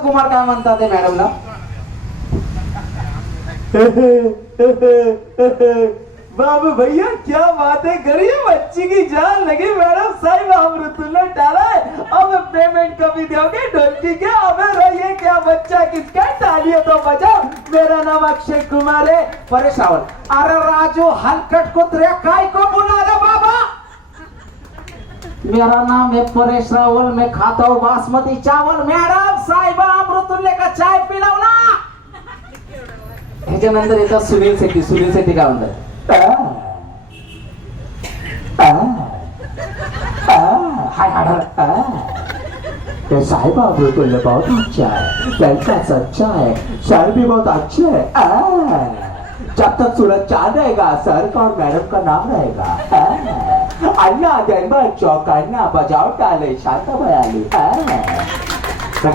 राजकुमार काय म्हणतात ते मॅडमला? बाबू भैया क्या बात है, गरीब बच्ची की जान लगी मैडम साहिब, अमृतुल्लाह डाला है। अब पेमेंट कभी दोगे ढोलकी के? अब रहिए क्या बच्चा किसका, तालियों तो बजाओ। मेरा नाम अक्षय कुमार है। परेश रावल, अरे राजू हलकट कुतरे काय को बुला रहे बाबा? मेरा नाम है परेश रावल, मैं खाता हूँ बासमती चावल। मैडम साहिबा अमृतुल्लाह का चाय पिलाव ना। ह्याच्यानंतर येतात सुनील शेट्टी. सुनील शेट्टी काय म्हणतात? साहिबा अमृतुल्लाह बहुत अच्छा है, पैसा अच्छा है, सर भी बहुत अच्छे है। जब तक सूरज चांद रहेगा सर का और मैडम का नाम रहेगा। अन्ना दिन भर चौक अन्ना बजाओ टाले शांता बयाली।